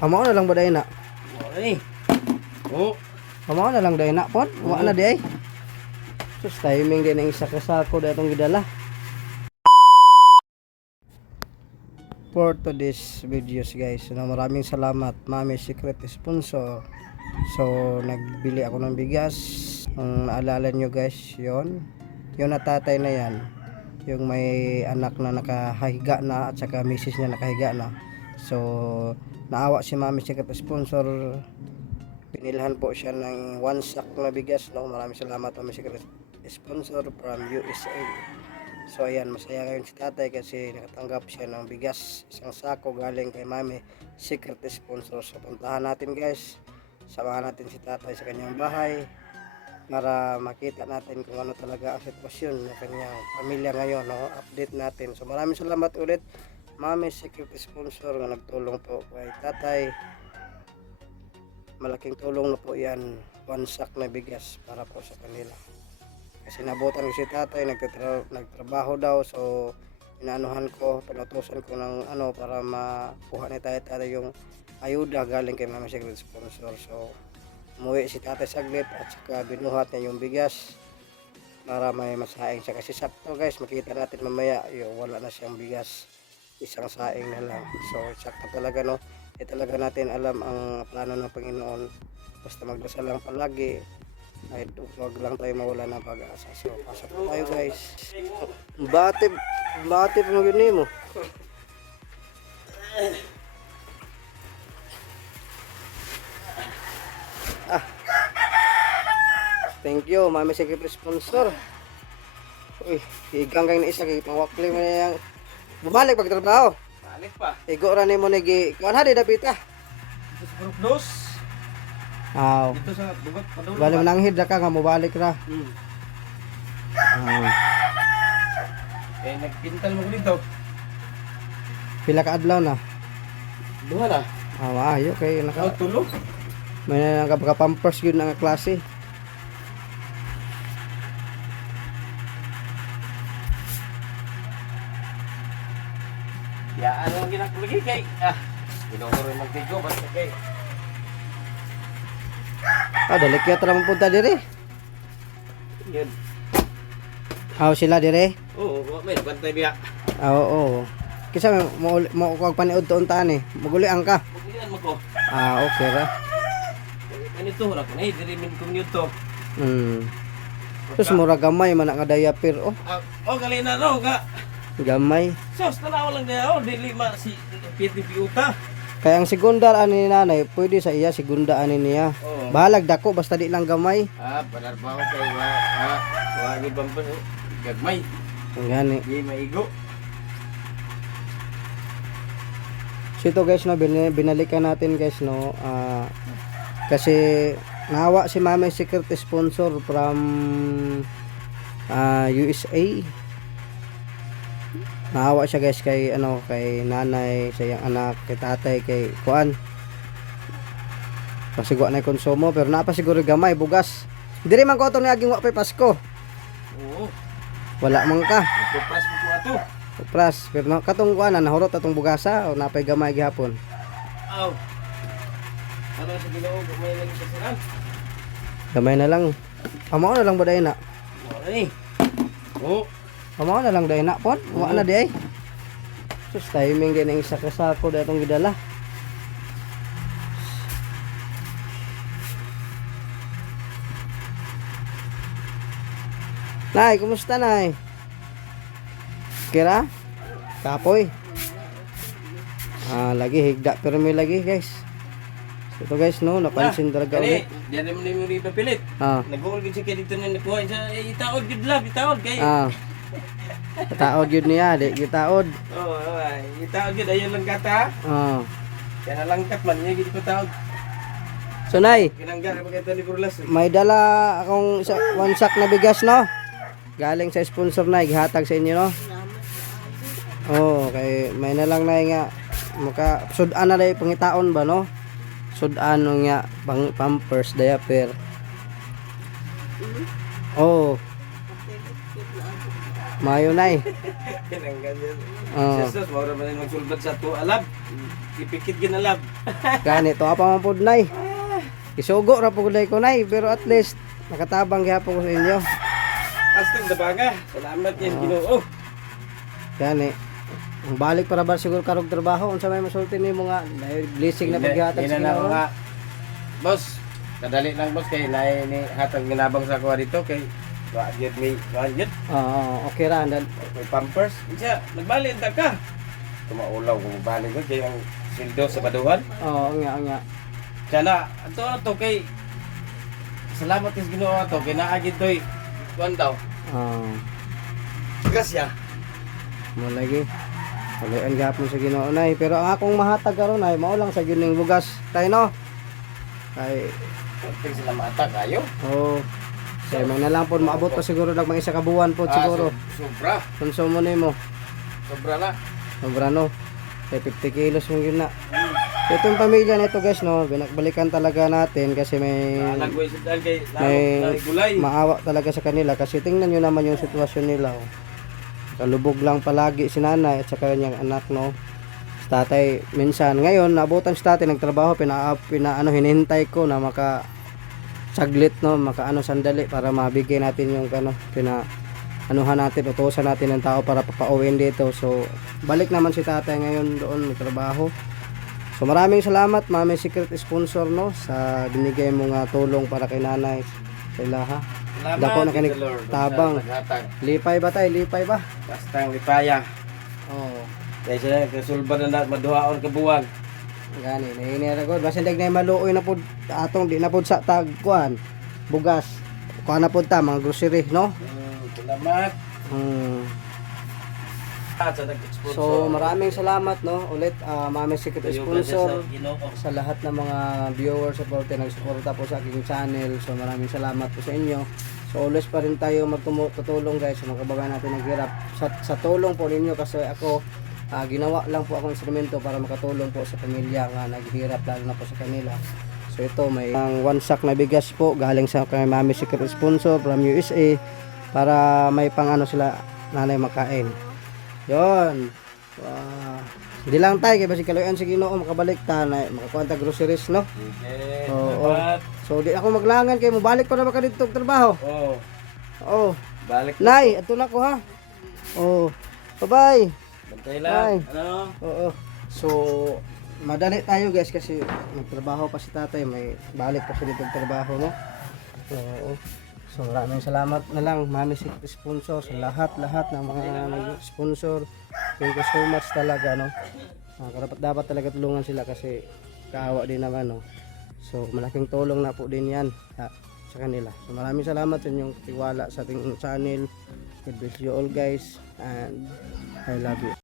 Amo na lang ba day na? Ay. Oh. Amo na lang day na pon. Wa na di ay. Sus timing din ang isa ka sako datong gidala. For today's videos guys, maraming salamat Mami Secret sponsor. So nagbili ako ng bigas. Kung naalala nyo guys, yon yung natatay na yan, yung may anak na nakahiga na at saka misis niya nakahiga na. So naawa si Mami Secret sponsor, pinilhan po siya ng 1 sack na bigas, no? Maraming salamat Mami Secret sponsor from USA. So ayan, masaya ngayon si tatay kasi nakatanggap siya ng bigas, isang sako galing kay Mami Secret sponsor. So puntahan natin guys, samahan natin si tatay sa kanyang bahay para makita natin kung ano talaga ang sitwasyon ng kanyang pamilya ngayon, no? Update natin. So maraming salamat ulit Mami Secret sponsor na nagtulong po kay tatay. Malaking tulong na po yan, 1 sack na bigas para po sa kanila. Kasi nabutan ko si tatay, nagtrabaho daw, so inaanuhan ko, pinutusan ko ng ano para makuha ni tatay yung ayuda galing kay Mami Secret sponsor. So umuwi si tatay saglit at saka binuhat niya yung bigas para may masaing siya. Kasi sakto guys, makita natin mamaya yung wala na siyang bigas, isang saing na lang. So sakto talaga, no? Talaga natin alam ang plano ng Panginoon. Basta magdasal lang palagi, ay huwag lang tayo mawala ng pag-asa. So pasok tayo guys. Batip mo yun mo. Thank you Mami Secret sponsor. Uy, higang kang na isa kay pangwakli mo na yang bumalik pagtrabaho. Balik pa. Igo ra nimo nigi kuan ha di dapita. Dito sa Group 2. Aw. Dito sa Bugot Padulo. Bali mananghid ra ka nga mobalik ra. Eh nagpintal mo ko dito. Pila ka adlaw na? Duha na. Maayo kay naka Tulog. may naka pampers gyud nga klase. Ya ano ginagulagi kay ginoo rin magtigo basta kay. Dalikyat ra man punta dire. Yun. Aw sila dire. Oo, may bantay biya. Oo. Kisa mo ko paniud to untaan eh. Maguli ang ka. Bugian mo ko. Okay ra. Ganito ra ko na diri min commute to. Terus mura gamay man nga diaper oh. Gali na no ga. Gamay. Sos tanaw lang dia dili ma si PTP uta. Kaya ang segunda ani nanay, pwede sa iya segunda ani niya. Balag dako basta di lang gamay. Padar ba ko kay wa ni bampan gagmay. Ngani. Di maigo. So ito guys no, binalikan natin guys no. Kasi nawa si Mami Secret sponsor from USA. Naawa siya guys kay ano, kay nanay, sa iyang anak, kay tatay, kay kuan. Kasi na konsumo pero napa siguro gamay bugas. Diri man ko ato ni aging wa pay Pasko. Oo. Wala man ka. Pras mo ko ato. Pras pero katong kuan na nahurot atong bugasa o napay gamay gihapon. Aw. Ano sa Ginoo may lang sa siran. Gamay na lang. Amo na lang ba day na? Ay. Oh. Amo na lang day na pon. Wa na di ay. Sus timing din ang isa ka sako datong gidala. Nay, kumusta nay? Kira? Kapoy. Lagi higda pero may lagi guys. Ito guys no, napansin talaga ulit. Diyan mo ni mo riba pilit. Nag-goal gid siya dito na nakuha sa itaod gid lab, itaod kay. Taod yun niya, di gitaod. Oo, itaod gid ayon lang kata. Kaya nalangkat man niya gid ko taod. So nay, Kinangga pa kay ni Burlas. may dala akong 1 sack na bigas no. Galing sa sponsor na, ihatag sa inyo no. Kay may na lang na nga maka sudan na dai pangitaon ba no? Sudan nga pampers, diaper. Mayo na eh. Kinanggan yan. Oo. Jesus, mawala man yung magsulbad sa to alab. Ipikit ginalab. Gani to apa man pud nay. Isugo ra pud ko nay, pero at least nakatabang gyapon ko sa inyo. Astong dabaga. Salamat yan Ginoo. Gani. Ang balik para ba siguro karog trabaho unsa may masulti nimo nga dahil blessing na paghatag Hindi sa na Ginoo. nga. Boss, kadali lang boss kay nay ni hatag ginabang sa kuha dito kay wajud may wajud Oo, okay ra andal. may pampers. Siya, nagbalik ta ka. Tumaulaw kung balik ko kay ang sildo sa baduhan. Oo, nga. Kana ato kay salamat is Ginoo ato kay naagid toy kuan daw. Grasya. Mo lagi. Wala gapon sa Ginoo nay, pero ang akong mahatag karon ay mao lang sa gining bugas tay no. Ay Pag sila mata kayo. oh. Say man na lang pod maabot pa siguro dag mga isa ka buwan pod siguro. Sobra. Konsumo nimo. Sobra na. Sobra no. Kay 50 kilos yung yun na. Itong pamilya nito guys no, binakbalikan talaga natin kasi may Nalagway sa daan kay may gulay. maawa talaga sa kanila kasi tingnan nyo naman yung sitwasyon nila. Oh. Kalubog lang palagi si nanay at saka kanyang anak no. Si tatay minsan ngayon naabutan si tatay nagtrabaho hinihintay ko na maka saglit no, maka sandali para mabigay natin yung anuhan natin, utusan natin ng tao para papauwiin dito. So balik naman si tatay ngayon doon magtrabaho. So maraming salamat Mami Secret sponsor no sa binigay mo nga tulong para kay nanay sa ilaha. Dako na kinig tabang. Lipay ba tay? Lipay ba? Bastang lipaya. Oo. Kaya sila kasulba na maduhaon ka buwan. Gani, nahinira ko. Basta ndag na maluoy na pud atong di na pud sa tagkuan. Bugas. Kuan na pud ta mga grocery, no? Salamat. Sa nag-sponsor. So maraming salamat no ulit Mami Secret sponsor sa lahat ng mga viewers support na nagsuporta po sa aking channel. So maraming salamat po sa inyo. So always pa rin tayo magtutulong guys sa mga kababayan natin naghirap. Sa tulong po ninyo kasi ako ginawa lang po akong instrumento para makatulong po sa pamilya nga naghihirap lalo na po sa kanila. So ito may one sack na bigas po galing sa kay Mami Secret sponsor from USA para may pang sila nanay makain. Yon. Hindi lang tayo kay basi kaluyan sa Ginoo makabalik ta na makakuha ta groceries no. Okay. Oo. Salamat. So di ako maglangan kay mo balik pa na ba ka dito trabaho? Oh, Oo. balik. Nay, ato na ko ha. Oh. Bye-bye. Bantay lang. Bye. Ano? Oo. So madali tayo guys kasi nagtrabaho pa si tatay, may balik pa siya dito trabaho no. Oo. So maraming salamat na lang Mami Secret sponsor sa lahat ng mga nag-sponsor. Thank you so much talaga no. Dapat talaga tulungan sila kasi kaawa din naman no. So malaking tulong na po din yan sa kanila. So maraming salamat sa inyong tiwala sa ating channel. God bless you all guys and I love you.